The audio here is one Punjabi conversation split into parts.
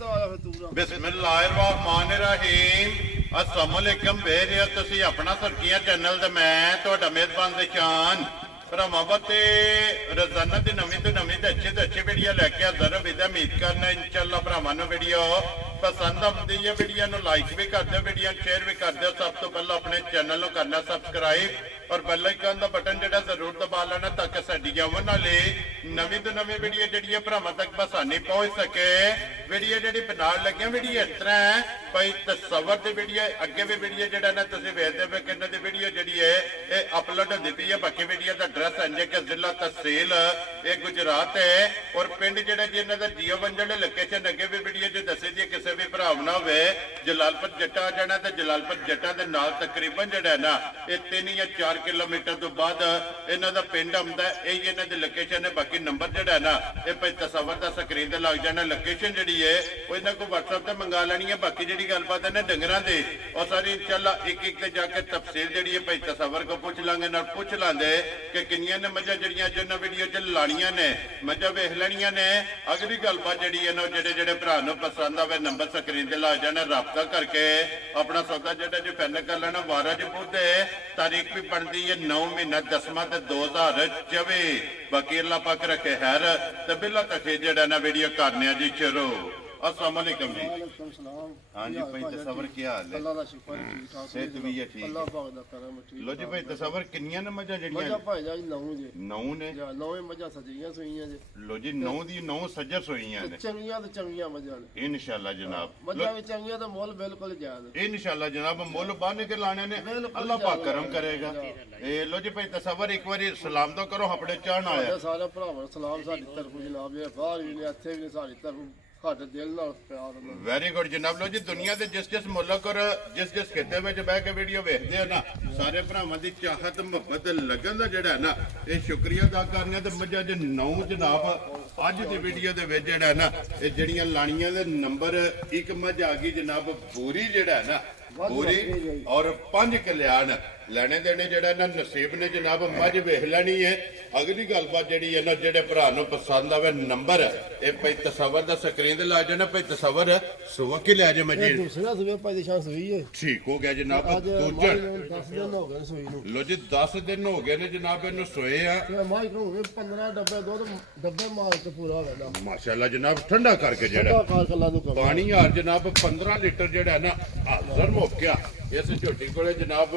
बिस्मिल्लाहिर्रहमानिर्रहीम अस्सलाम वालेकुम बेरिया तुसी अपना सुर्खियां चैनल ते मैं तुहाडा मेज़बान ज़ीशान भरावां ते रोजाना दी नवीं तो अच्छी वीडियो लैके हाज़र उम्मीद करना इंशाअल्लाह भरावां नूं वीडियो पसंद आती है। वीडियो नूं लाइक भी कर दो, वीडियो शेयर भी कर दो। सब तो पहले अपने चैनल नूं करना सब्सक्राइब और बेल आइकन दा बटन जिहड़ा जरूर दबा लेना ताकि साडी आउण वाली नवीं तो नवीं वीडियो जिहड़ी है भरावां तक आसानी पहुंच सके। वीडियो जिहड़ी बनाउण लगे वीडियो इस तरह है भाई तस्वर दी वीडियो अगे भी वीडियो जिहड़ा ना तुसीं वेखदे पे कि इन्हां दी वीडियो जिहड़ी है ये अपलोड होंदी पई है। बाकी वीडियो दा एड्रैस है कि जिला तहसील ये गुजरात है और पिंड जिहड़ा जी इन्हां दा जीवंजल लोकेशन अगे भी वीडियो च दस्सी दी किसी भी भरावना होवे जलालपुर जट्टा आ जाना ते जलालपुर जट्टा दे नाल तकरीबन जिहड़ा है ना ये 3 या 4 किलोमीटर तो बाद इन्हां दा पिंड आउंदा है। यही इन्हां दी लोकेशन है। बाकी नंबर जिहड़ा है ना ये भाई तस्वर दा स्क्रीन ते लग जाना। लोकेशन जिहड़ी है वो इन्हां को WhatsApp ते मंगा लैनी है। बाकी जिहड़ी गलबात है ना डंगरां दी और सारी इंशाअल्लाह एक एक ते जाके तफसील जिहड़ी है भाई तस्वर को पूछ लांगे ना पूछ लांगे कि किन्नियां ने मझां जिहड़ियां जो ना वीडियो च लाणियां ने मझां वेख लैणियां ने। अगली गलबात जिहड़ी है ना जिहड़े भरा नूं पसंद आवे नंबर स्क्रीन ते ला जाना राबता करके अपना सौदा जिहड़ा जी फाइनल कर लेना। वाराजपुर दे तारीख भी बनती है 9 महीना 10वां ते 2024। बाकी अल्लाह पाक रखे खैर ते बिल्ला तक जिहड़ा ना वीडियो करने जी शुरू। अस्सलाम वालेकुम जी। हाँ जी भाई तस्वर क्या हाल है? अल्लाह दा शुक्र ठीक ठाक सेहत भी है ठीक। अल्लाह पाक दा करम ठीक। लो जी भाई तस्वर किन्नियां ने मजा जड़ियां? मजा भाई जाई 9 जी 9 ने। जा 9 मजा सजरियां सोईयां जी। लो जी 9 दी 9 सजर सोईयां ने। चंगियां ते चंगियां मजा ने इंशाअल्लाह जनाब। मजा भी चंगियां ते मोल बिल्कुल जायज है। इंशाअल्लाह जनाब मोल बाने के लाने ने अल्लाह पाक करम करेगा। ए लो जी भाई तस्वर एक बारी सलाम तो करो अपने चाहन आया सारे भरावां सलाम साडी तरफ जनाब ये बाहर भी ने इत्थे भी साडी तरफ घट दिल नाल प्यार है। वेरी गुड जनाब। लो जी दुनिया के जिस मुल्क और जिस खिते में बह के वीडियो वेखते हो ना सारे भरावां दी चाहत मुहब्बत लगन दा जिहड़ा है ना ये शुक्रिया अदा करने ते मजा ज 9 जनाब अज दी वीडियो दे विच जिहड़ा है ना ये जड़ियां लाणियां दे नंबर एक मज आ गई जनाब पूरी जिहड़ा है ना पूरी और 5 कल्याण लेने देने जड़ा ना नसीब ने जनाब मज वेख लैनी है। अगली गलबात जी है ना जेडे भरा नूं पसंद आवे नंबर ये भाई तस्वर दा स्क्रीन ते ला जाना। भाई तस्वर सुवा की ले जे मजी दूसरा सुबह भाई दी शान सुई है ठीक हो गया जनाब। 10 दिन हो गए सुई नूं। लो जी 10 दिन हो गए ने जनाब इनू सोए आ। माई को 15 डब्बे दूध डब्बे माल ते पूरा हो गया माशाल्लाह जनाब ठंडा करके जड़ा पानी यार जनाब 15 लीटर जड़ा है ना हाजर मुक्या। इस झोटी कोले जनाब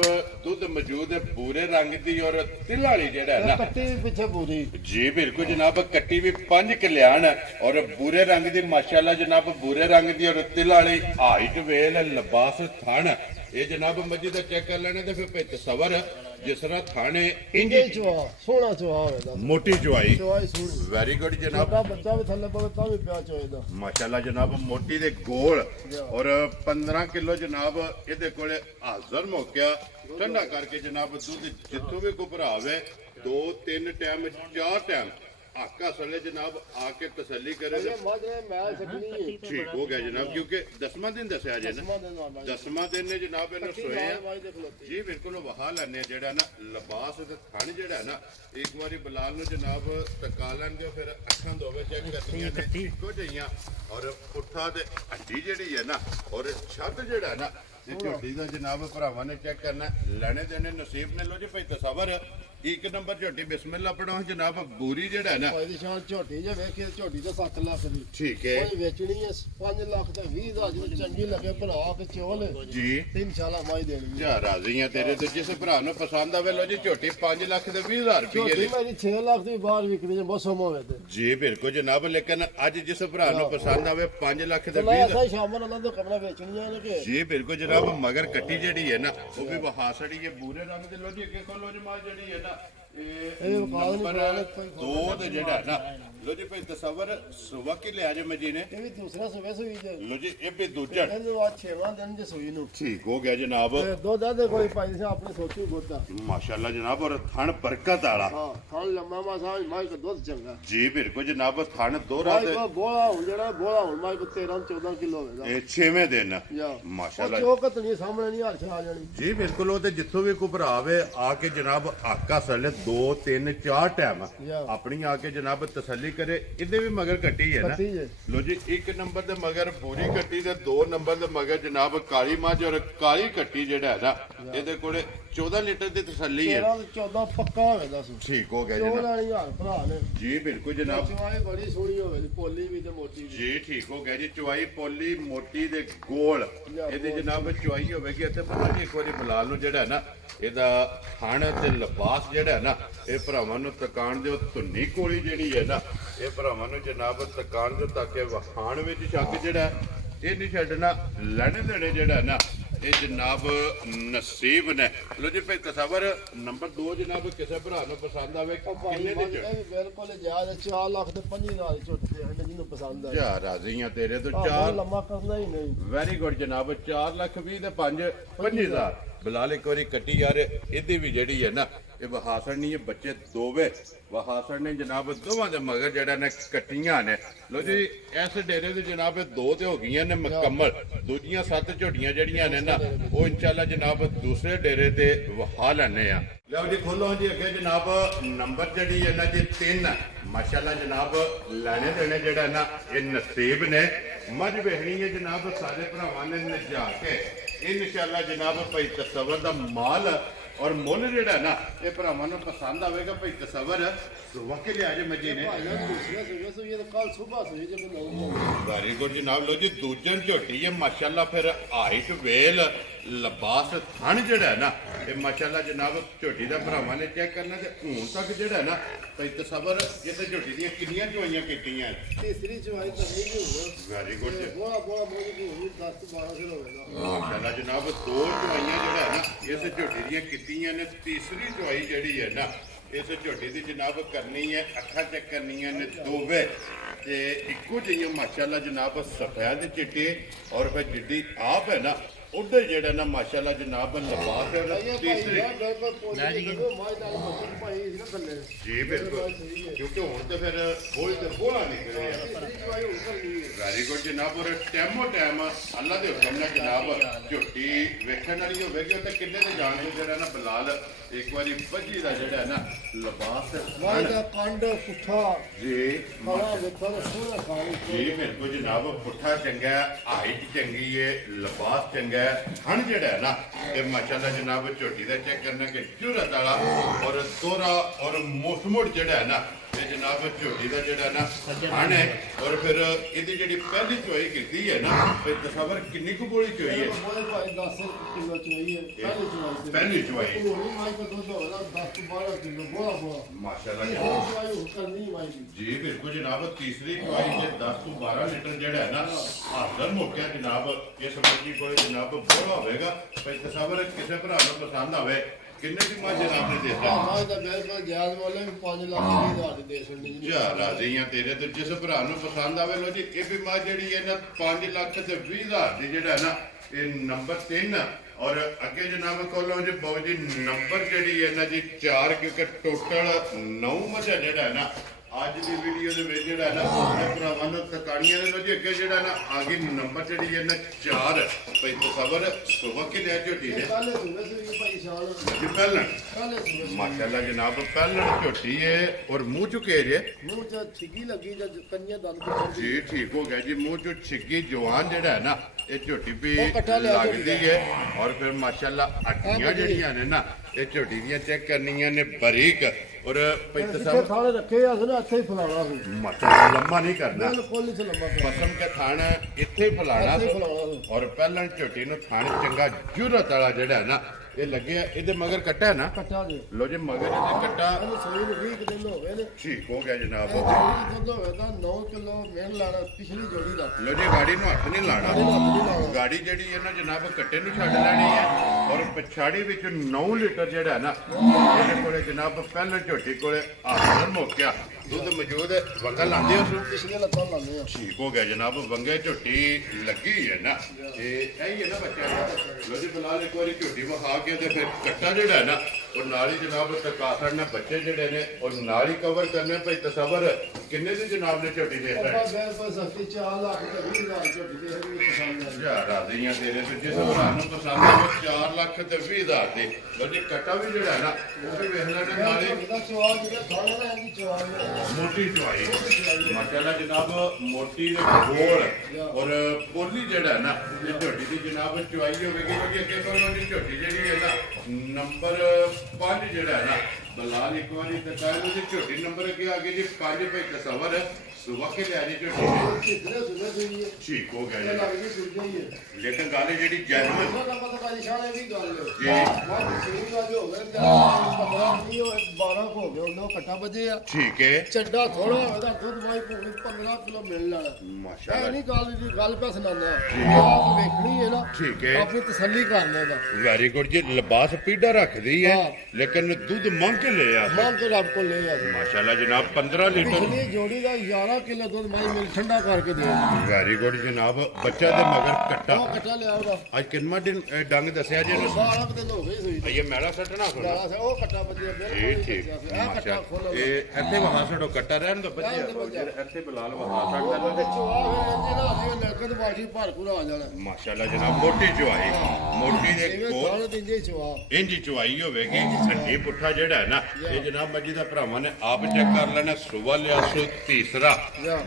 दूध मौजूद है भूरे रंग की और तिल वाली जेड़ा है ना कट्टी पीछे पूरी जी बिल्कुल जनाब कट्टी भी 5 कल्याण और भूरे रंग की माशाल्लाह जनाब भूरे रंग की और तिल वाली हाइट वेल लिबास थान ये जनाब मजी का चेक कर लेना फिर भाई तस्वर जिस तरह थाने इंज सोना चवा मोटी चवाई वेरी गुड जनाब। बच्चा भी थल्ले पवे ता भी प्या चोएदा माशाल्लाह जनाब मोटी दे गोल और 15 किलो जनाब इहदे कोले हाजर मौका ठंडा करके जनाब दूध जितों भी को भरावे 2 3 टाइम 4 टाइम आका सले जनाब आके तसल्ली करे ठीक हो गया जनाब क्योंकि 10वां दिन दसिया जे ना 10वां दिन ने जनाब इन्हें सोए जी बिल्कुल वहा लैने जेड़ा ना लिबास ते थन जेड़ा ना एक बारी बिलाल नु जनाब तका लेंगे फिर अखां दोवे चेक करनियां ने इको जइयां और पुट्ठा ते हड्डी जेड़ी है ना और छत जेड़ा ना झोटी दा जनाब भरावां ने चेक करना लेने देने नसीब ने। लो जी भाई तस्वर एक नंबर झोटी बिस्मिल्लाह पढ़ो जनाब बूरी जेड़ा है ना भाई शान झोटी जे वेखी झोटी तो 7 लाख दी ठीक है कोई वेचनी है 5 लाख ते 20,000 जो चंगी लगे भरा के चोल जी इंशाल्लाह माई देनी जा राजी है तेरे तो जिस भरा नु पसंद आवे। लो जी झोटी 5 लाख ते 20,000 रुपए दी मेरी 6 लाख दी बाहर विकनी है मौसम होवे ते जी बिल्कुल जनाब लेकिन आज जिस भरा नु पसंद आवे 5 लाख ते 20,000 ऐसा शाम वाला तो कपड़ा बेचनी है के जी बिल्कुल जनाब मगर कट्टी जेड़ी है ना वो भी वहा सड़ी है भूरे रंग दे। लो जी के खोलो जी माल जेड़ी है ना दो जेड़ा ना लो जी भाई तस्वर सुबह की लिया जे मजी ने ये भी दूसरा सुबह सुई जे लो जी ये भी दूजा 6वां दिन जे सुई नु ठीक हो गया जनाब। दो दादे कोई भाई से अपने सोची गोदा माशाल्लाह जनाब और थन बरकत वाला हां थन लम्मा मासा माई को दूध चंगा जी बिल्कुल जनाब थन दो रात बोला हो जड़ा बोला हो माई को 13 14 किलो होगा ये 6वें दिन माशाल्लाह चौकत नहीं सामने नहीं हाल आ जानी जी बिल्कुल वो ते जिथों भी को भरावे आके जनाब आका सले 2 3 4 ਟਾਈਮ ਆਪਣੀ ਆ ਕੇ ਜਨਾਬ ਤਸੱਲੀ ਕਰੇ। ਇਹਦੇ ਵੀ ਮਗਰ ਕੱਟੀ ਹੈ ਨਾ। ਲੋ ਜੀ 1 ਨੰਬਰ ਦੇ ਮਗਰ ਬੂਰੀ ਕੱਟੀ ਤੇ 2 ਨੰਬਰ ਦੇ ਮਗਰ ਜਨਾਬ ਕਾਲੀ ਮੱਝ ਔਰ ਕਾਲੀ ਕੱਟੀ ਜਿਹੜਾ ਹੈ ਨਾ ਇਹਦੇ ਕੋਲੇ 14 ਲੀਟਰ ਦੀ ਤਸੱਲੀ ਹੈ। 14 ਪੱਕਾ ਹੋਵੇ ਦੱਸ। ਠੀਕ ਹੋ ਗਿਆ ਜਨਾਬ। 14000 ਭਰਾ ਨੇ ਜੀ ਬਿਲਕੁਲ ਜਨਾਬ। ਚਵਾਈ ਬੜੀ ਸੋਹਣੀ ਹੋਵੇ ਪੋਲੀ ਵੀ ਤੇ ਮੋਟੀ ਵੀ। ਜੀ ਠੀਕ ਹੋ ਗਿਆ ਜੀ। ਚਵਾਈ ਪੋਲੀ ਮੋਟੀ ਦੇ ਗੋਲ ਇਹਦੀ ਜਨਾਬ ਚਵਾਈ ਹੋਵੇਗੀ। ਤੇ ਪਤਾ ਨਹੀਂ ਇੱਕ ਵਾਰੀ ਬਲਾਲ ਨੂੰ ਜਿਹੜਾ ਹੈ ਨਾ ਇਹਦਾ ਖਾਣ ਤੇ ਲਿਬਾਸ ਜਿਹੜਾ ਹੈ ਨਾ ਇਹ ਭਰਾਵਾਂ ਨੂੰ ਤਕਾਣ ਦਿਓ। ਧੁੰਨੀ ਕੋਲੀ ਜਿਹੜੀ ਹੈ ਨਾ ਇਹ ਭਰਾਵਾਂ ਨੂੰ ਜਨਾਬ ਤਕਾਣ ਦਿਓ ਤਾਂ ਕਿ ਵਹਾਣ ਵਿੱਚ ਸ਼ੱਕ ਜਿਹੜਾ ਇਹ ਨਹੀਂ ਛੱਡਣਾ। ਲੈਣੇ ਦੇਣੇ ਜਿਹੜਾ ਨਾ ਇਹ ਜਨਾਬ ਨਸੀਬ ਨੇ। ਲੋ ਜੀ ਭਾਈ ਤਸਵਰ ਨੰਬਰ 2 ਜਨਾਬ ਕਿਸੇ ਭਰਾ ਨੂੰ ਪਸੰਦ ਆਵੇ ਕਿੰਨੇ ਦੀ ਬਿਲਕੁਲ ਜਾਇਜ਼ 4 ਲੱਖ ਤੇ 50,000 ਝੋਟੇ ਜਿਹਨੂੰ ਪਸੰਦ ਆਏ। ਜਾ ਰਾਜ਼ੀ ਆ ਤੇਰੇ ਤੋਂ 4 ਲੰਮਾ ਕਰਨਾ ਹੀ ਨਹੀਂ। ਵੈਰੀ ਗੁੱਡ ਜਨਾਬ। 4,20,000 ਤੇ 5,000 ਬਲਾਲ ਇੱਕ ਵਾਰੀ ਕੱਟੀ ਯਾਰ। ਇਹਦੀ ਵੀ ਜਿਹੜੀ ਹੈ ਨਾ ਇਹ ਵਹਾਸਣ ਨਹੀਂ, ਇਹ ਬੱਚੇ ਦੋਵੇਂ ਵਹਾਸਣ ਨੇ ਜਨਾਬ। ਦੋਵਾਂ ਦੇ ਮਗਰ ਜਿਹੜਾ ਨੇ ਕੱਟੀਆਂ ਨੇ। ਲੋ ਜੀ ਇਸ ਡੇਰੇ ਦੇ ਜਨਾਬ 2 ਤੇ ਹੋ ਗਈਆਂ ਨੇ ਮੁਕੰਮਲ। ਦੂਜੀਆਂ 7 ਝੋਟੀਆਂ ਜਿਹੜੀਆਂ ਨੇ ਨਾ ਉਹ ਇਨਸ਼ਾਅੱਲਾ ਜਨਾਬ ਦੂਸਰੇ ਡੇਰੇ ਤੇ ਵਹਾ ਲੈਣੇ ਆ। ਲਓ ਜੀ ਖੋਲੋ ਜੀ ਅੱਗੇ ਜਨਾਬ ਨੰਬਰ ਜਿਹੜੀ ਹੈ ਨਾ ਜੀ 3 ਮਾਸ਼ਾਅੱਲਾ ਜਨਾਬ ਲੈਣੇ ਦੇਣੇ ਜਿਹੜਾ ਨਾ ਇਹ ਨਸੀਬ ਨੇ। ਮੱਝ ਵੇਖਣੀ ਹੈ ਜਨਾਬ ਸਾਰੇ ਭਰਾਵਾਂ ਨੇ ਨਜਾ ਕੇ ਇਨਸ਼ਾਅੱਲਾ ਜਨਾਬ ਭਾਈ ਤਸਵਰ ਦਾ ਮਾਲ ਔਰ ਮੁੱਲ ਜਿਹੜਾ ਨਾ ਇਹ ਭਰਾਵਾਂ ਨੂੰ ਪਸੰਦ ਆਵੇਗਾ। ਭਾਈ ਤਸਵਰ ਸੁਬਹ ਕੇ ਲਿਆ ਜੇ ਮੱਜੀ ਨੇ ਕੱਲ ਸਵੇਰ ਸੋਈ ਜੇ ਵੈਰੀ ਗੁੱਡ ਜਨਾਬ। ਲੋ ਜੀ ਦੂਜਨ ਝੋਟੀ ਹੈ ਮਾਸ਼ਾਅੱਲਾ। ਫਿਰ ਹਾਈਟ ਵੇਲ ਲਿਬਾਸ ਥਣ ਜਿਹੜਾ ਹੈ ਨਾ ਇਹ ਮਾਸ਼ਾਅੱਲਾ ਜਨਾਬ ਝੋਟੀ ਦਾ ਭਰਾਵਾਂ ਨੇ ਚੈੱਕ ਕਰਨਾ। ਤੇ ਹੁਣ ਤੱਕ ਜਿਹੜਾ ਨਾ ਭਾਈ ਤਸਵਰ ਇਸ ਝੋਟੀ ਦੀਆਂ ਕਿੰਨੀਆਂ ਚਵਾਈਆਂ ਕੀਤੀਆਂ? ਤੀਸਰੀ ਚਵਾਈ ਕਰਨੀ ਵੀ ਹੋਊਗਾ। Very good. ਬੋਲਾ ਬੋਲਾ ਬੋਲੀ ਦੀ ਹੋਣੀ 10 12 ਦਿਨ ਹੋਵੇਗਾ ਮਾਸ਼ਾਅੱਲਾ ਜਨਾਬ। 2 ਚਵਾਈਆਂ ਜਿਹੜਾ ਹੈ ਨਾ ਇਸ ਝੋਟੀ ਦੀਆਂ ਕੀਤੀਆਂ ਨੇ। ਤੀਸਰੀ ਚਵਾਈ ਜਿਹੜੀ ਹੈ ਨਾ ਇਸ ਝੋਟੀ ਦੀ ਜਨਾਬ ਕਰਨੀ ਹੈ। ਅੱਖਾਂ ਚੈੱਕ ਕਰਨੀਆਂ ਨੇ ਦੋਵੇਂ ਤੇ ਇੱਕੋ ਜਿਹੀਆਂ ਮਾਸ਼ਾਅੱਲਾ ਜਨਾਬ ਸਫੈਦ ਚਿੱਟੇ ਔਰ ਫਿਰ ਜਿੱਡੀ ਆਪ ਹੈ ਨਾ ਉਹਦੇ ਜਿਹੜਾ ਨਾ ਮਾਸ਼ਾਅੱਲਾ ਜਨਾਬ ਲਿਬਾਸ ਹੈ। ਤੀਸਰੀ ਜੀ ਬਿਲਕੁਲ ਕਿਉਂਕਿ ਹੁਣ ਤੇ ਫਿਰ ਬੋਲ ਤੇ ਬੋਲਾ ਨਿਕਲੇ। ਵੈਰੀ ਗੁੱਡ ਜਨਾਬ। ਔਰ ਟੈਮੋ ਟਾਈਮ ਅੱਲਾ ਦੇ ਹੁਕਮ ਨਾਲ ਜਨਾਬ ਝੋਟੀ ਵੇਖਣ ਵਾਲੀ ਹੋਵੇਗੀ ਤਾਂ ਕਿੰਨੇ ਦੇ ਜਾਣ ਨੂੰ ਜਿਹੜਾ ਨਾ ਬਲਾਲ ਇੱਕ ਵਾਰੀ ਭੱਜੀ ਦਾ ਜਿਹੜਾ ਨਾ ਲਿਬਾਸ ਵਾਇਦਾ ਕੰਡ ਪੁੱਠਾ ਜੀ ਖਾਣਾ ਵੇਖੋ ਸੋਹਣਾ ਖਾਣਾ ਜੀ ਬਿਲਕੁਲ ਜਨਾਬ। ਪੁੱਠਾ ਚੰਗਾ ਹਾਈਟ ਚੰਗੀ ਹੈ ਲਿਬਾਸ ਚੰਗਾ ਹਣ ਜਿਹੜਾ ਹੈ ਨਾ ਇਹ ਮਾਸ਼ਾਅੱਲਾ ਜਨਾਬ ਝੋਟੀ ਦਾ ਚੈੱਕ ਕਰਨਾ ਕਿ ਜੁਰਤ ਵਾਲਾ ਔਰ ਤੋਰਾ ਔਰ ਮੋਸਮੋੜ ਜਿਹੜਾ ਹੈ ਨਾ ਇਹ ਜਨਾਬ ਝੋਟੀ ਦਾ ਜਿਹੜਾ ਨਾ ਹਣ ਹੈ। ਔਰ ਫਿਰ ਇਹਦੀ ਜਿਹੜੀ ਪਹਿਲੀ ਚੋਈ ਕੀਤੀ ਹੈ ਨਾ ਫਿਰ ਤਸਵਰ ਕਿੰਨੀ ਕੁ ਬੋਲੀ ਚੋਈ ਹੈ? 10 ਕਿਲੋ ਚੋਈ ਹੈ ਪਹਿਲੀ ਚੋਈ ਮਾਸ਼ਾਅੱਲਾ ਜੀ ਬਿਲਕੁਲ ਜਨਾਬ। ਤੀਸਰੀ ਚੋਈ ਚ 10 ਤੋਂ 12 ਲੀਟਰ ਜਿਹੜਾ ਹੈ ਨਾ ਹਾਜ਼ਰ ਮੌਕਿਆ ਜਨਾਬ ਇਸ ਮੱਝੀ ਕੋਲ ਜਨਾਬ ਬੋਲਾ ਹੋਵੇਗਾ। ਭਾਈ ਤਸਵਰ ਕਿਸੇ ਭਰਾ ਨੂੰ ਪਸੰਦ ਆਵੇ ਕਿੰਨੇ ਦੀ ਮੱਝ ਜਨਾਬ ਨੇ ਦੇਤਾ? ਮਾਂ ਦਾ ਬਿਲਕੁਲ ਜਾਇਜ਼ ਬੋਲੇ 5 ਲੱਖ ਦੀ ਤੁਹਾਡੇ ਦੇ ਸੁਣਨੀ ਜੀ। ਜਾ ਰਾਜ਼ੀ ਆ ਤੇਰੇ ਤੇ ਜਿਸ ਭਰਾ ਨੂੰ ਪਸੰਦ ਆਵੇ। ਲੋ ਜੀ ਇਹ ਵੀ ਮੱਝ ਜਿਹੜੀ ਹੈ ਨਾ 5 ਲੱਖ ਤੇ 20,000 ਦੀ ਜਿਹੜਾ ਨਾ ਇਹ ਨੰਬਰ 3 ਔਰ ਅੱਗੇ ਜਨਾਬ ਕੋਲੋਂ ਜੀ ਬਾਊ ਜੀ ਨੰਬਰ ਜਿਹੜੀ ਹੈ ਨਾ ਜੀ 4 ਕਿਉਂਕਿ ਟੋਟਲ 9 ਮੱਝਾਂ ਜਿਹੜਾ ਹੈ ਨਾ ਅੱਜ ਦੀ ਵੀਡੀਓ ਦੇ ਵਿੱਚ ਜਿਹੜਾ ਨਾ ਭਰਾਵਾਂ ਨੂੰ ਤਕਾਣੀਆਂ ਦੇ ਵਿੱਚ ਅੱਗੇ ਜਿਹੜਾ ਨਾ ਆਗੇ ਨੰਬਰ ਜਿਹੜੀ ਹੈ ਨਾ 4 ਭਾਈ ਤਸਵਰ ਸੁਬਹ ਕੇ ਲਿਆ ਝੋਟੀ ਨੇ ਪਹਿਲਾਂ ਮਾਸ਼ਾਅੱਲਾ ਜਨਾਬ ਪਹਿਲਾਂ ਝੋਟੀ ਹੈ ਔਰ ਮੂੰਹ ਚੁੱਕੇ ਜੇ ਮੂੰਹ ਚ ਛਿੱਗੀ ਲੱਗੀ ਜਾਂ ਕੰਨੀਆਂ ਦੰਦ ਜੀ ਠੀਕ ਹੋ ਗਿਆ ਜੀ। ਮੂੰਹ ਚੋਂ ਛਿੱਗੀ ਜਵਾਨ ਜਿਹੜਾ ਹੈ ਨਾ ਇਹ ਝੋਟੀ ਵੀ ਲੱਗਦੀ ਹੈ ਔਰ ਫਿਰ ਮਾਸ਼ਾਅੱਲਾ ਅੱਖੀਆਂ ਜਿਹੜੀਆਂ ਨੇ ਨਾ ਇਹ ਝੋਟੀ ਦੀਆਂ ਚੈੱਕ ਕਰਨੀਆਂ ਨੇ ਬਰੀਕ ਔਰ ਭਾਈ ਤਸਵਰ ਥਾਣੇ ਰੱਖੇ ਆ ਨਾ ਇੱਥੇ ਹੀ ਫਲਾਣਾ ਸੀ ਮਾਸ਼ਾਅੱਲਾ ਲੰਮਾ ਨਹੀਂ ਕਰਨਾ ਬਿਲਕੁਲ ਨਹੀਂ ਲੰਮਾ ਪਸਮ ਕੇ ਥਾਣ ਇੱਥੇ ਹੀ ਫਲਾਣਾ ਔਰ ਪਹਿਲਾਂ ਝੋਟੀ ਨੂੰ ਥਾਣ ਚੰਗਾ ਜੁਰਤ ਵਾਲਾ ਜਿਹੜਾ ਹੈ ਨਾ ਇਹ ਲੱਗਿਆ। ਇਹਦੇ ਮਗਰ ਕੱਟਾ ਨਾ ਕੱਟਾ ਜੀ। ਲੋ ਜੀ ਮਗਰ ਇਹਦੇ ਕੱਟਾ ਸੋਈ ਨੂੰ 20 ਦਿਨ ਹੋ ਗਏ ਨੇ। ਠੀਕ ਹੋ ਗਿਆ ਜਨਾਬ। ਦੁੱਧ ਹੋਵੇ ਤਾਂ 9 ਕਿਲੋ ਮਿਹਨ ਲਾਣਾ ਪਿਛਲੀ ਜੋੜੀ ਦਾ। ਲੋ ਜੀ ਗਾੜੀ ਨੂੰ ਹੱਥ ਨਹੀਂ ਲਾਣਾ। ਗਾੜੀ ਜਿਹੜੀ ਹੈ ਨਾ ਜਨਾਬ ਕੱਟੇ ਨੂੰ ਛੱਡ ਲੈਣੀ ਹੈ ਔਰ ਪਛਾੜੀ ਵਿੱਚ 9 ਲੀਟਰ ਜਿਹੜਾ ਨਾ ਇਹਦੇ ਕੋਲੇ ਜਨਾਬ ਪਹਿਲਾਂ ਝੋਟੀ ਕੋਲੇ ਆਖਰ ਮੋਕਿਆ ਦੁੱਧ ਮੌਜੂਦ ਹੈ। ਵੰਗਾ ਲਾਉਂਦੇ ਹੋ ਪਿਛਲੇ ਲੱਤਾਂ ਲਾਉਂਦੇ ਆ। ਠੀਕ ਹੋ ਗਿਆ ਜਨਾਬ। ਵੰਗੇ ਝੋਟੀ ਲੱਗੀ ਹੈ ਨਾ ਤੇ ਇਹੀ ਹੈ ਨਾ ਬੱਚਾ। ਲੋ ਜੀ ਬਲਾਲ ਇੱਕ ਵਾਰੀ ਝੋਟੀ ਵਿਖਾ ਕੇ ਤੇ ਫਿਰ ਕੱਟਾ ਜਿਹੜਾ ਹੈ ਨਾ ਉਹ ਨਾਲ ਹੀ ਜਨਾਬ ਤਕਾਸੜ ਨੇ ਬੱਚੇ ਜਿਹੜੇ ਨੇ ਉਹ ਨਾਲ ਹੀ ਕਵਰ ਕਰਨੇ। ਭਾਈ ਤਸਵਰ ਕਿੰਨੇ ਦੀ ਜਨਾਬ ਨੇ ਝੋਟੀ ਦੇ ਦਿੱਤਾ? ਸਸਤੀ 4 ਲੱਖ ਤੇ 20,000 ਝੋਟੀ ਦੇ ਰਾਜ਼ੀਆਂ ਤੇਰੇ ਤੇ ਜਿਸ ਭਰਾ ਨੂੰ ਪਸੰਦ ਆਵੇ 4 ਲੱਖ ਤੇ 20 ਹਜ਼ਾਰ ਦੇ ਲੋ ਜੀ ਕੱਟਾ ਵੀ ਜਿਹੜਾ ਨਾ ਉਹ ਵੀ ਵੇਖ ਲੈਣਾ ਨਾਲੇ ਮੋਟੀ ਚੁਆਈ ਮਾਸ਼ਾਅੱਲਾ ਜਨਾਬ ਮੋਟੀ ਦੇ ਗੋਲ ਔਰ ਪੋਲੀ ਜਿਹੜਾ ਨਾ ਇਹ ਝੋਟੀ ਦੀ ਜਨਾਬ ਚੁਆਈ ਹੋਵੇਗੀ ਕਿਉਂਕਿ ਅੱਗੇ ਕੋਲੋਂ ਦੀ ਝੋਟੀ ਜਿਹੜੀ ਹੈ ਨਾ ਨੰਬਰ 5 ਜਿਹੜਾ ਹੈ ਨਾ ਬਲਾਲ ਇੱਕ ਵਾਰੀ ਦਿਖਾਇਆ ਉਹਦੀ ਝੋਟੀ ਨੰਬਰ ਅੱਗੇ ਆ ਗਏ ਜੀ 5 ਪੇ ਤਸਵਰ ਸੁਬਹ ਕੇ ਲਿਆ ਜੀ ਝੋਟੀ ਠੀਕ ਹੋ ਗਿਆ ਜੀ ਲੇਕਿਨ ਗੱਲ ਹੈ ਜਿਹੜੀ ਜੈਨੂਇਨ ਠੀਕ ਹੈ ਚੱਡਾ ਥੋੜਾ ਇਹਦਾ ਦੁੱਧ ਵਾਈ 15 ਕਿਲੋ ਮਿਲ ਜਾਣਾ ਮਾਸ਼ਾਅੱਲਾ ਨਹੀਂ ਗੱਲ ਪੈ ਸੁਣਾਉਂਦਾ ਵੇਖਣੀ ਹੈ ਨਾ ਠੀਕ ਹੈ ਆਪਣੀ ਤਸੱਲੀ ਕਰ ਲੈਦਾ ਵੈਰੀ ਗੁੱਡ ਜੀ ਲਿਬਾਸ ਪੀੜਾ ਰੱਖਦੀ ਹੈ ਲੇਕਿਨ ਦੁੱਧ ਮੰਗ ਕੇ ਲੈ ਆ ਮੰਗ ਕੇ ਰੱਬ ਕੋਲ ਲੈ ਆ ਮਾਸ਼ਾਅੱਲਾ ਜਨਾਬ 15 ਲੀਟਰ ਪਿਛਲੀ ਜੋੜੀ ਦਾ 11 ਕਿਲੋ ਦੁੱਧ ਮਾਈ ਮਿਲ ਠੰਡਾ ਕਰਕੇ ਦੇ ਵੈਰੀ ਗੁੱਡ ਜਨਾਬ ਬੱਚਾ ਦੇ ਮਗਰ ਕੱਟਾ ਉਹ ਕੱਟਾ ਲਿਆ ਉਹਦਾ ਅੱਜ ਕਿੰਨਾ ਦਿਨ ਡੰਗ ਦੱਸਿਆ ਜੀ ਇਹਨੂੰ 12 ਦਿਨ ਹੋ ਗਏ ਸੂਈ ਇਹ ਮੈਲਾ ਸੱਟਣਾ ਸੁਣਾ ਉਹ ਕੱਟਾ ਬੱਜਿਆ ਠੀਕ ਠੀਕ ਮਾਸ਼ਾਅੱਲਾ ਇਹ ਇੱਥੇ ਵਹਾ ਛੜੋ ਕੱਟਾ ਰਹਿਣ ਦੋ ਬੱਚੇ ਇੱਥੇ ਬਲਾਲ ਵਹਾ ਛੱਡਦਾ ਮਾਸ਼ਾਅੱਲਾ ਜਨਾਬ ਮੋਟੀ ਚੁਆਈ ਮੋਟੀ ਦੇ ਕੋਲ ਇੰਜੀ ਚੁਆਈ ਹੋਵੇਗੀ ਹੱਡੀ ਪੁੱਠਾ ਜਿਹੜਾ ਹੈ ਨਾ ਇਹ ਜਨਾਬ ਮੱਜੀ ਦਾ ਭਰਾਵਾਂ ਨੇ ਆਪ ਚੈੱਕ ਕਰ ਲੈਣਾ ਸੁਬਹ ਲਿਆ ਸੋ ਤੀਸਰਾ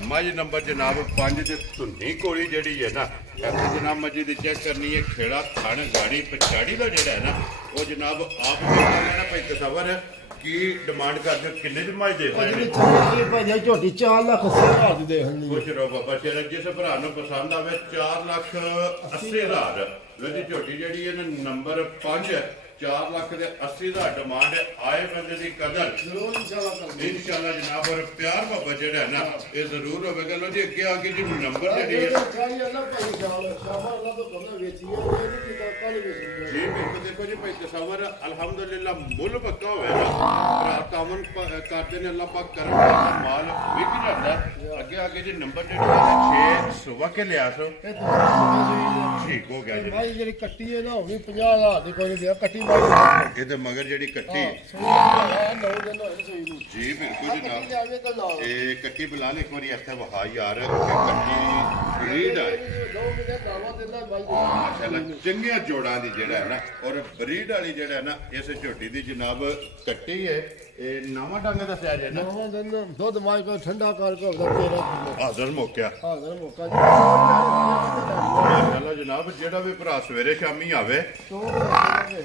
ਮੱਝ ਨੰਬਰ ਜਨਾਬ 5 ਦੇ ਧੁੰਨੀ ਕੋਲੀ ਜਿਹੜੀ ਹੈ ਨਾ ਇੱਥੇ ਜਨਾਬ ਮੱਜੀ ਦੀ ਚੈੱਕ ਕਰਨੀ ਹੈ ਖੇੜਾ ਥਣ ਗਾੜੀ ਪਛਾੜੀ ਦਾ ਜਿਹੜਾ ਹੈ ਨਾ ਉਹ ਜਨਾਬ ਆਪ ਚੈੱਕ ਕਰ ਲੈਣਾ ਭਾਈ ਤਸਵਰ ਕੀ ਡਿਮਾਂਡ ਕਰਦੇ ਕਿੰਨੇ ਦੀ ਮੱਝ ਦੇ ਭਾਈ ਝੋਟੀ 4 ਲੱਖ 80 ਹਜ਼ਾਰ ਦੀ ਦੇ ਹੰਨੀ ਖੁਸ਼ ਰਹੋ ਬਾਬਾ ਸ਼ੇਰ ਜਿਸ ਭਰਾ ਨੂੰ ਪਸੰਦ ਆਵੇ 4 ਲੱਖ 80 ਹਜ਼ਾਰ ਉਹਦੀ ਝੋਟੀ ਜਿਹੜੀ ਹੈ ਨਾ ਨੰਬਰ 5 4 ਲੱਖ ਦੇ 80 ਦਾ ਡਿਮਾਂਡ ਹੈ ਆਏ ਬੰਦੇ ਦੀ ਕਦਰ ਜ਼ਰੂਰ ਇਨਸ਼ਾਅੱਲਾ ਜਨਾਬ ਔਰ ਪਿਆਰ ਬਾਬਾ ਜਿਹੜਾ ਹੈ ਨਾ ਇਹ ਜ਼ਰੂਰ ਹੋਵੇਗਾ ਲੋ ਜੀ ਅੱਗੇ ਆ ਕੇ ਜੀ ਨੰਬਰ ਜਿਹੜੀ ਹੈ ਜੀ ਬਿਲਕੁਲ ਦੇਖੋ ਜੀ ਭਾਈ ਤਸਵਰ ਅਲਹਮਦੁਲਿਲਾ ਮੁੱਲ ਪੱਕਾ ਹੋਇਆ ਨਾ ਭਰਾ ਤਾਮਨ ਕਰਦੇ ਨੇ ਅੱਲਾਹ ਪਾਕ ਕਰਮ ਦਾ ਮਾਲ ਵਿਕ ਜਾਂਦਾ ਅੱਗੇ ਆ ਕੇ ਜੀ ਨੰਬਰ ਜਿਹੜੀ ਹੈ 6 ਸੁਬਹ ਕੇ ਲਿਆ ਸੋ ਠੀਕ ਹੋ ਗਿਆ ਜੀ ਭਾਈ ਜਿਹੜੀ ਕੱਟੀ ਹੈ ਨਾ ਉਹ ਵੀ 50 ਹਜ਼ਾਰ ਦੀ ਕੋਈ ਨਹੀਂ ਕੱਟੀ ਇਹਦੇ ਮਗਰ ਜਿਹੜੀ ਕੱਟੀ ਜੀ ਬਿਲਕੁਲ ਜਨਾਬ ਇਹ ਕੱਟੀ ਬੁਲਾ ਲੈ ਇੱਕ ਵਾਰੀ ਇੱਥੇ ਵਹਾ ਯਾਰ ਕੱਟੀ ਬਰੀਡ ਹੈ ਮਾਸ਼ਾਅੱਲਾ ਚੰਗੀਆਂ ਜੋੜਾਂ ਦੀ ਜਿਹੜਾ ਹੈ ਨਾ ਔਰ ਬਰੀਡ ਵਾਲੀ ਜਿਹੜਾ ਹੈ ਨਾ ਇਸ ਝੋਟੀ ਦੀ ਜਨਾਬ ਕੱਟੀ ਹੈ ਇਹ ਨਵਾਂ ਡੰਗ ਦੱਸਿਆ ਜੇ ਨਾ ਨਵਾਂ ਦਿਨ ਦੁੱਧ ਮਾਈ ਕੋ ਠੰਡਾ ਕਰਕੇ ਉਹਦਾ 13 ਕਿਲੋ ਹਾਜ਼ਰ ਮੌਕਿਆ ਹਾਜ਼ਰ ਮੌਕਾ ਮਾਸ਼ਾਅੱਲਾ ਜਨਾਬ ਜਿਹੜਾ ਵੀ ਭਰਾ ਸਵੇਰੇ ਸ਼ਾਮੀ ਆਵੇ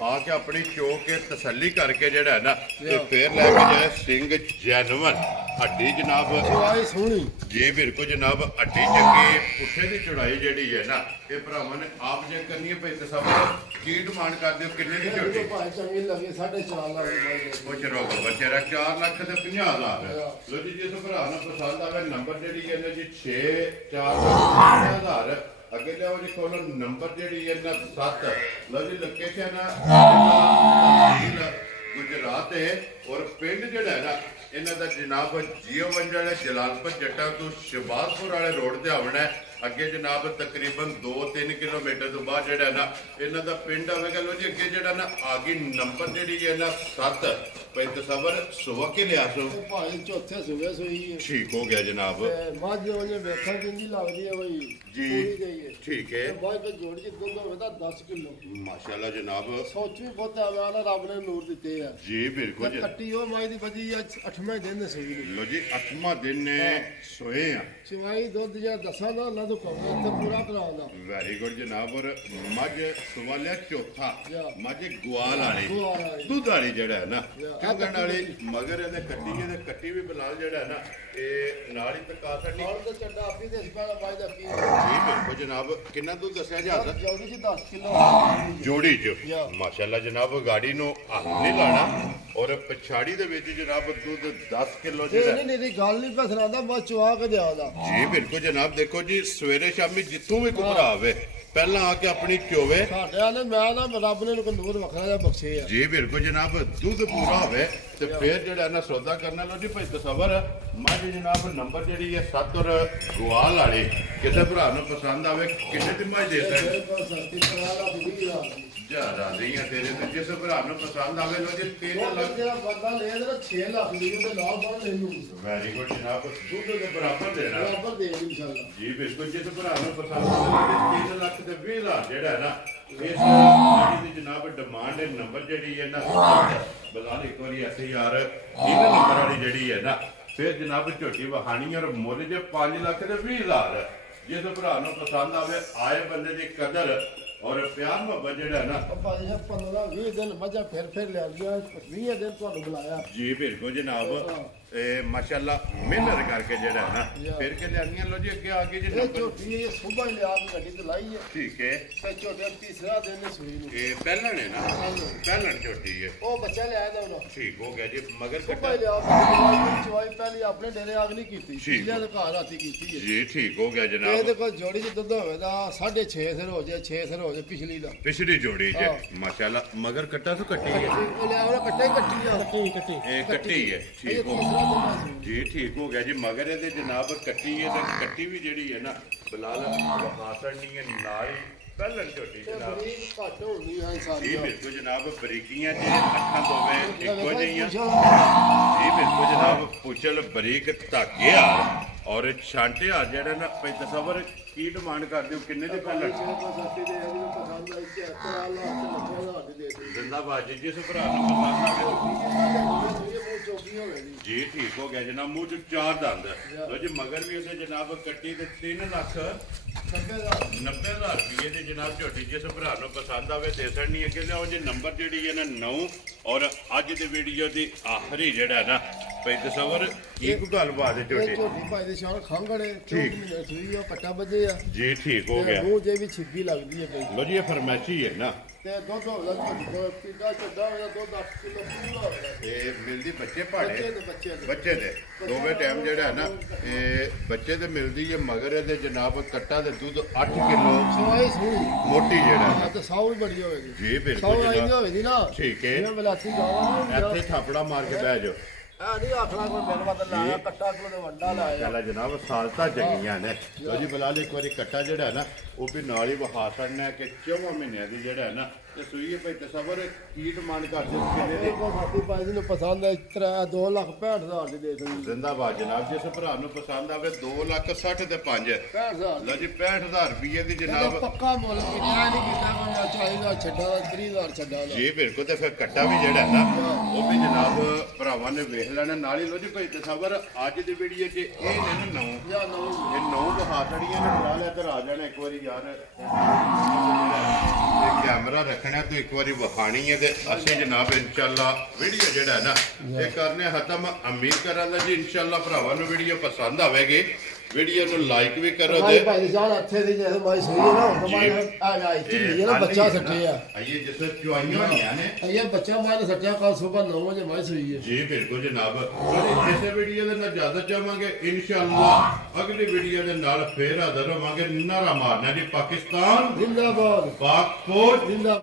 ਆ ਕੇ ਆਪਣੀ ਚੋਕ ਕੇ ਤਸੱਲੀ ਕਰਕੇ ਜਿਹੜਾ ਹੈ ਨਾ ਇਹ ਫੇਰ ਲੈ ਕੇ ਜਾਏ ਸਿੰਘ ਜੈਨੂਇਨ ਹੱਡੀ ਜਨਾਬ ਚੁਆਈ ਸੋਹਣੀ ਜੀ ਬਿਲਕੁਲ ਜਨਾਬ ਹੱਡੀ ਚੰਗੀ ਪੁੱਠੇ ਦੀ ਚੜਾਈ ਜਿਹੜੀ ਹੈ ਨਾ ਇਹ ਭਰਾਵਾਂ ਨੇ ਆਪ ਜੇ ਕਰਨੀ ਹੈ ਭਾਈ ਤਸਵਰ ਕੀ ਡਿਮਾਂਡ ਕਰਦੇ ਹੋ ਕਿੰਨੇ ਦੀ ਝੋਟੀ ਭਾਈ ਚੰਗੀ ਲੱਗੇ 4.5 ਲੱਖ ਪੁੱਛ ਰੋ ਬੱਚੇ ਰਾ 4 ਲੱਖ ਤੇ 50 ਹਜ਼ਾਰ ਲੋ ਜੀ ਜਿਸ ਭਰਾ ਨੂੰ ਪਸੰਦ ਆਵੇ ਨੰਬਰ ਜਿਹੜੀ ਹੈ ਨਾ ਜੀ 6 4 ਹਜ਼ਾਰ ਅੱਗੇ ਲਿਆਓ ਜੀ ਕੋਲ ਨੰਬਰ ਜਿਹੜੀ ਹੈ ਨਾ 7 ਲੋ ਜੀ ਲੋਕੇਸ਼ਨ ਗੁਜਰਾਤ ਹੈ ਔਰ ਪਿੰਡ ਜਿਹੜਾ ਹੈ ਨਾ ਇਹਨਾਂ ਦਾ ਜਨਾਬ ਜੀਵਨਜਲ9 ਜੱਟਾਂ ਤੋਂ ਸ਼ਬਾਜ਼ਪੁਰ ਵਾਲੇ ਰੋਡ ਤੇ ਆਉਣਾ ਅੱਗੇ ਜਨਾਬ ਤਕਰੀਬਨ 2-3 ਕਿਲੋਮੀਟਰ ਤੋਂ ਬਾਅਦ ਜਿਹੜਾ ਨਾ ਇਹਨਾਂ ਦਾ ਪਿੰਡ ਆਵੇਗਾ ਲੋ ਜੀ ਅੱਗੇ ਜਿਹੜਾ ਨਾ ਆਗੀ ਨੰਬਰ ਜਿਹੜੀ ਹੈ ਨਾ 7 ਭਾਈ ਤਸਵਰ ਸੁਬਹ ਕੇ ਲਿਆ ਸੋ ਭਾਈ ਚੌਥੇ ਸਵੇਰੇ ਸੋਈ ਠੀਕ ਹੋ ਗਿਆ ਜਨਾਬ ਮੱਝ ਉਹਨੇ ਵੇਖਣ ਕਿੰਨੀ ਲੱਗਦੀ ਹੈ ਬਈ ਜੀ ਠੀਕ ਹੈ ਬਾਈ ਕੋ ਜੋੜ ਕੇ ਦੁੱਧ ਹੋਵੇ 10 ਕਿਲੋ ਮਾਸ਼ਾਅੱਲਾ ਜਨਾਬ ਸੋਚ ਵੀ ਬਹੁਤ ਆਵਾ ਨਾ ਰੱਬ ਨੇ ਨੂਰ ਦਿੱਤੇ ਆ ਜੀ ਬਿਲਕੁਲ ਜੀ ਕੱਟੀ ਉਹ ਮਾਈ ਦੀ ਵਧੀ 8ਵੇਂ ਦਿਨ ਸੋਈ ਲੋ ਜੀ 8ਵਾਂ ਦਿਨ ਨੇ ਸੋਏ ਆ ਸਿਵਾਈ ਦੁੱਧ ਜਿਹੜਾ ਦਸਾਂ ਦਾ ਅੱਲਾ ਤੋਂ ਕਹੋ ਇੱਥੇ ਪੂਰਾ ਕਰਾਉਂਦਾ ਵੈਰੀ ਗੁੱਡ ਜਨਾਬ ਔਰ ਮੱਝ ਸਵਾਲਿਆ ਚੌਥਾ ਮੱਝ ਗਵਾਲ ਵਾਲੀ ਦੁੱਧ ਵਾਲੀ ਜਿਹੜਾ ਹੈ ਨਾ ਕਹਿੰਗਣ ਵਾਲੀ ਮਗਰ ਇਹਦੇ ਕੱਟੀ ਵੀ ਬਲਾਲ ਜਿਹੜਾ ਹੈ ਨਾ ਇਹ ਨਾਲ ਹੀ ਤਕਾ ਛੱਡੀ ਔਰ ਤੇ ਚੱਡਾ ਆਪੀ ਦੇ ਸਪਾਲਾ ਬਾਈ ਦਾ ਕੀ ਜੀ ਬਿਲਕੁਲ ਜਨਾਬ ਕਿੰਨਾ ਦੁੱਧ ਦੱਸਿਆ ਜੀ ਹਾਜ਼ਰ ਜੋੜੀ ਚ 10 ਕਿਲੋ ਜੋੜੀ ਚ ਮਾਸ਼ਾਅੱਲਾ ਜਨਾਬ ਗਾੜੀ ਨੂੰ ਹੱਥ ਨਹੀਂ ਲਾਣਾ ਔਰ ਪਛਾੜੀ ਦੇ ਵਿੱਚ ਜਨਾਬ ਦੁੱਧ 10 ਕਿਲੋ ਜਿਹੜਾ ਨਹੀਂ ਗੱਲ ਨਹੀਂ ਫਸਲਾਂਦਾ ਬਸ ਚਵਾ ਕੇ ਦਿਆਉਂਦਾ ਜੀ ਬਿਲਕੁਲ ਜਨਾਬ ਦੇਖੋ ਜੀ ਸਵੇਰੇ ਸ਼ਾਮੀ ਜਿੱਥੋਂ ਵੀ ਘੁਮਰਾ ਆਵੇ ਪਹਿਲਾਂ ਆ ਕੇ ਆਪਣੀ ਚੋਵੇ ਸਾਡੇ ਵਾਲੇ ਮੈਂ ਨਾ ਰੱਬ ਨੇ ਨੂੰ ਨੂਰ ਵੱਖਰਾ ਜਿਹਾ ਬਖਸ਼ੇ ਆ ਜੀ ਬਿਲਕੁਲ ਜਨਾਬ ਦੁੱਧ ਪੂਰਾ ਹੋਵੇ ਤੇ ਫੇਰ ਜਿਹੜਾ ਨਾ ਸੌਦਾ ਕਰਨਾ ਲੋ ਜੀ ਭਾਈ ਤਸਵਰ ਮੱਝ ਜਨਾਬ ਨੰਬਰ ਜਿਹੜੀ ਹੈ 7 ਔਰ ਗਵਾਲ ਵਾਲੀ ਕਿਸੇ ਭਰਾ ਨੂੰ ਪਸੰਦ ਆਵੇ ਕਿੰਨੇ ਦੀ ਮੱਝ ਦੇ ਸਕਦੇ ਜਿਆਦਾ ਨਹੀਂ ਆ ਤੇਰੇ ਤੇ ਜਿਸ ਭਰਾ ਨੂੰ ਪਸੰਦ ਆਵੇ ਲੋ ਜੀ 3 ਲੱਖ ਜਿਹੜਾ ਬੰਦਾ ਲੈ ਇਹਦਾ 6 ਲੱਖ ਦੀ ਉਹਦੇ ਨਾਲ ਬਾਹਰ ਲੈ ਲੂ ਵੈਰੀ ਗੁੱਡ ਜਨਾਬ ਦੁੱਧ ਦੇ ਬਰਾਬਰ ਦੇਣਾ ਬਰਾਬਰ ਦੇ ਇਨਸ਼ਾਅੱਲਾ ਜੀ ਬਿਲਕੁਲ ਜਿਸ ਭਰਾ ਨੂੰ ਪਸੰਦ ਆਵੇ 3 ਲੱਖ 20,000 ਜਿਹੜਾ ਹੈ ਨਾ ਇਸ ਦੀ ਜਨਾਬ ਡਿਮਾਂਡ ਹੈ। ਨੰਬਰ ਜਿਹੜੀ ਹੈ ਨਾ ਬਜ਼ਾਰ ਇੱਕ ਵਾਰੀ ਐਸੇ ਯਾਰ ਇਹਦੇ ਨੰਬਰ ਵਾਲੀ ਜਿਹੜੀ ਹੈ ਨਾ ਫਿਰ ਜਨਾਬ ਝੋਟੀ ਵਹਾਣੀ ਔਰ ਮੁੱਲ ਜੇ 5,20,000 ਜਿਸ ਭਰਾ ਨੂੰ ਪਸੰਦ ਆਵੇ ਆਏ ਬੰਦੇ ਦੀ ਕਦਰ ਔਰ ਪਿਆਰ ਮੁਹੱਬਤ ਜਿਹੜਾ ਹੈ ਨਾ ਭਾਈ ਸਾਹਿਬ 15-20 ਦਿਨ ਮੱਝਾਂ ਫਿਰ ਲਿਆ ਲਿਆ 20 ਦਿਨ ਤੁਹਾਨੂੰ ਬੁਲਾਇਆ ਜੀ ਬਿਲਕੁਲ ਜਨਾਬ ਮਾਸ਼ਾਅੱਲਾ ਮਿਹਨਤ ਕਰਕੇ ਜਿਹੜਾ ਹੈ ਨਾ ਫਿਰ ਕੇ ਲਿਆਣੀਆਂ ਲੋ ਜੀ ਅੱਗੇ ਆ ਗਈ ਜੀ ਇਹ ਝੋਟੀ ਇਹ ਸੁਬਾਹ ਹੀ ਲਿਆ ਕੇ ਗੱਡੀ ਤੇ ਲਾਈ ਹੈ ਠੀਕ ਹੈ ਤੇ ਝੋਟੀ ਤੀਸਰਾ ਦਿਨ ਨੇ ਸੂਈ ਨੂੰ ਇਹ ਪਹਿਲਣ ਹੈ ਨਾ ਪਹਿਲਣ ਝੋਟੀ ਹੈ ਉਹ ਬੱਚਾ ਲਿਆਇਆ ਦਾ ਉਹਨਾਂ ਠੀਕ ਹੋ ਗਿਆ ਜੀ ਮਗਰ ਸੁਬਾਹ ਹੀ ਲਿਆ ਕੇ ਚਵਾਈ ਪਹਿਲੀ ਆਪਣੇ ਡੇਰੇ ਆਗ ਨਹੀਂ ਕੀਤੀ ਪਿਛਲੇ ਦੇ ਘਰ ਰਾਤੀ ਕੀਤੀ ਹੈ ਜੀ ਠੀਕ ਹੋ ਗਿਆ ਜਨਾਬ ਇਹਦੇ ਕੋਲ ਜੋੜੀ ਚ ਦੁੱਧ ਹੋਵੇ ਦਾ 6.5 ਸਿਰ ਹੋ ਜਾਏ 6 ਸਿਰ ਹੋ ਜਾਏ ਪਿਛਲੀ ਜੋੜੀ ਚ ਮਾਸ਼ਾਅੱਲਾ ਮਗਰ ਕੱਟਾ ਤੋਂ ਕੱਟੀ ਹੈ ਉਹ ਲਿਆ ਉਹ ਕੱਟੀ ਇਹ ਕੱਟੀ ਹੈ ਠੀਕ ਹੋ ਗਿਆ ਜੀ ਠੀਕ ਹੋ ਗਿਆ ਜੀ ਮਗਰ ਇਹਦੇ ਜਨਾਬ ਕੱਟੀ ਹੈ ਤੇ ਕੱਟੀ ਵੀ ਜਿਹੜੀ ਹੈ ਨਾ ਬਲਾਲ ਹਾਸਣ ਨਹੀਂ ਹੈ ਨਾਲ ਹੀ ਪਹਿਲਣ ਝੋਟੀ ਜਨਾਬ ਘੱਟ ਹੁੰਦੀ ਹੈ ਸਾਰੀ ਜੀ ਬਿਲਕੁਲ ਜਨਾਬ ਬਰੀਕੀਆਂ ਜੇ ਅੱਖਾਂ ਦੋਵੇਂ ਇੱਕੋ ਜਿਹੀਆਂ ਜੀ ਬਿਲਕੁਲ ਜਨਾਬ ਪੁੱਛਲ ਬਰੀਕ ਧਾਗੇ ਆ ਔਰ ਛਾਂਟੇ ਆ ਜਿਹੜਾ ਨਾ ਪਈ ਤਸਵਰ ਕੀ ਡਿਮਾਂਡ ਕਰਦੇ ਹੋ ਕਿੰਨੇ ਦੇ ਪਹਿਲਣ ਜ਼ਿੰਦਾਬਾਦ ਜੀ ਜਿਸ ਭਰਾ ਨੂੰ ਪਸੰਦ ਆਵੇ ਜੀ ਠੀਕ ਹੋ ਗਿਆ ਜਨਾਬ ਮੂੰਹ ਚ 4 ਦੰਦ ਲੋ ਜੀ ਮਗਰ ਵੀ ਉਹਦੇ ਜਨਾਬ ਕੱਟੀ ਤੇ 3,90,000 ਰੁਪਏ ਦੇ ਜਨਾਬ ਝੋਟੀ ਜਿਸ ਭਰਾ ਨੂੰ ਪਸੰਦ ਆਵੇ ਦੇ ਸਕਣੀ ਅੱਗੇ ਲਿਆਓ ਜੀ ਨੰਬਰ ਜਿਹੜੀ ਹੈ ਨਾ 9 ਔਰ ਅੱਜ ਦੀ ਵੀਡੀਓ ਦੀ ਆਖਰੀ ਜਿਹੜਾ ਨਾ ਪਈ ਤਸਵਰ ਕੀ ਕੋ ਗੱਲਬਾਤ ਹੈ ਝੋਟੀ ਝੋਟੀ ਭਾਈ ਦੇ ਸ਼ਾਨ ਖੰਗੜੇ ਠੀਕ ਸੂਈ ਆ ਪੱਟਾ ਵੱਜੇ ਆ ਜੀ ਠੀਕ ਹੋ ਗਿਆ ਮੂੰਹ ਜੇ ਵੀ ਛਿੱਗੀ ਲੱਗਦੀ ਹੈ ਭਾਈ ਲੋ ਜੀ ਇਹ ਫਰਮੈਸ਼ੀ ਹੈ ਨਾ ਤੇ ਦੁੱਧ ਹੋਦਾ ਕਿੱਡਾ ਚੱਡਾ ਹੋਦਾ ਦੁੱਧ 8 ਕਿਲੋ ਪੂਰਾ ਹੋਦਾ ਇਹ ਮਿਲਦੀ ਬੱਚੇ ਭਾੜੇ ਬੱਚੇ ਦੇ ਦੋਵੇਂ ਟਾਈਮ ਜਿਹੜਾ ਹੈ ਨਾ ਇਹ ਬੱਚੇ ਤੇ ਮਿਲਦੀ ਹੈ ਮਗਰ ਇਹਦੇ ਜਨਾਬ ਕੱਟਾ ਦੇ ਦੁੱਧ 8 ਕਿਲੋ ਸੂਈ ਮੋਟੀ ਜਿਹੜਾ ਹੈ ਤੇ ਸਾਊ ਵੀ ਬੜੀ ਹੋਵੇਗੀ ਜੀ ਬਿਲਕੁਲ ਸਾਊ ਆਈ ਹੋਵੇਗੀ ਨਾ ਠੀਕ ਹੈ ਜਿਵੇਂ ਬਲਾਤੀ ਜਾਵਾ ਇੱਥੇ ਥਾਪੜਾ ਮਾਰ ਕੇ ਬਹਿ ਜਾਓ ਆ ਨਹੀਂ ਆਖਣਾ ਕੋਈ ਬਿਲ ਬਦਲ ਲਾਇਆ ਕੱਟਾ ਕੋਲ ਦੇ ਵੱਡਾ ਲਾਇਆ ਚੱਲ ਜਨਾਬ ਸਾਲਤਾ ਜਗੀਆਂ ਨੇ ਲੋ ਜੀ ਬਲਾਲ ਇੱਕ ਵਾਰੀ ਕੱਟਾ ਜਿਹੜਾ ਹੈ ਨਾ ਉਹ ਵੀ ਨਾਲ ਹੀ ਵਹਾ ਛੱਡਣਾ ਕਿ 4 ਮਹੀਨਿਆਂ ਦੀ ਜਿਹੜਾ ਹੈ ਨਾ ਤੇ ਸੂਈ ਭਾਈ ਤਸਵਰ ਕੀ ਡਿਮਾਂਡ ਕਰਦੇ ਹੋ ਕਿੰਨੇ ਦੇ ਸਾਥੀ ਭਾਈ ਨੂੰ ਪਸੰਦ ਹੈ 2,65,000 ਦੀ ਦੇ ਸਕਦੀ ਜ਼ਿੰਦਾਬਾਦ ਜਨਾਬ ਜਿਸ ਭਰਾ ਨੂੰ ਪਸੰਦ ਆਵੇ 2,60,000 ਤੇ 5 65,000 ਲੋ ਜੀ 65,000 ਰੁਪਏ ਦੀ ਜਨਾਬ ਪੱਕਾ ਮੁੱਲ ਕਿਹਾ ਨਹੀਂ ਕੀਤਾ ਕੋਈ ਚਾਹੀਦਾ ਛੱਡਾ 30,000 ਛੱਡਾ ਜੀ ਬਿਲਕੁਲ ਤੇ ਫਿਰ ਕੱਟਾ ਵੀ ਜਿਹੜਾ ਹੈ ਨਾ ਉਹ ਵੀ ਜਨਾਬ ਭਰਾਵਾਂ ਨੇ ਵੇਖ ਲੈਣਾ ਨਾਲ ਹੀ ਲੋ ਜੀ ਭਾਈ ਤਸਵਰ ਅੱਜ ਦੀ ਵੀਡੀਓ 'ਚ ਇਹ ਨੇ ਨਾ 9 ਜਾਂ 9 ਇਹ 9 ਬਹਾ ਛੜੀਆਂ ਨੇ ਬੁਲਾ ਲਿਆ ਤੇ ਆ ਜਾਣਾ ਇੱਕ ਵਾਰੀ ਯਾਰ ਇਹ ਕੈਮਰਾ ਰੱਖਣਾ ਤੇ ਇੱਕ ਵਾਰੀ ਵਿਖਾਣੀ ਹੈ ਤੇ ਅਸੀਂ ਜਨਾਬ ਇਨਸ਼ਾਅੱਲਾ ਵੀਡੀਓ ਜਿਹੜਾ ਹੈ ਨਾ ਇਹ ਕਰਨੇ ਖਤਮ ਉਮੀਦ ਕਰਾਂਗਾ ਜੀ ਇਨਸ਼ਾਅੱਲਾ ਭਰਾਵਾਂ ਨੂੰ ਵੀਡੀਓ ਪਸੰਦ ਆਵੇਗੀ ਵੀਡੀਓ ਨੂੰ ਲਾਈਕ ਵੀ ਕਰੋ ਤੇ ਭਾਈ ਜਾਨ ਇੱਥੇ ਦੀ ਜੇ ਮਾਈ ਸੂਈ ਹੈ ਨਾ ਹੁਣ ਆ ਜਾ ਇੱਥੇ ਹੀ ਨਾ ਬੱਚਾ ਸੱਟੇ ਆ ਆਈਏ ਜਿਸ ਚੁਆਈਆਂ ਹੋਈਆਂ ਨੇ ਇਹ ਬੱਚਾ ਮਾਰ ਸੱਟਿਆ ਕੱਲ ਸਵੇਰ 9 ਵਜੇ ਮਾਈ ਸੂਈ ਹੈ ਜੀ ਬਿਲਕੁਲ ਜਨਾਬ ਇਸੇ ਵੀਡੀਓ ਦੇ ਨਾਲ ਇਜਾਜ਼ਤ ਚਾਹਾਂਗੇ ਇਨਸ਼ਾਅੱਲਾ ਅਗਲੀ ਵੀਡੀਓ ਦੇ ਨਾਲ ਫੇਰ ਹਾਜ਼ਰ ਹੋਵਾਂਗੇ ਨਾਰਾ ਮਾਰਨਾ ਜੀ ਪਾਕਿਸਤਾਨ ਜ਼ਿੰਦਾਬਾਦ ਪਾਕ ਫੌਜ ਜ਼ਿੰਦਾਬਾਦ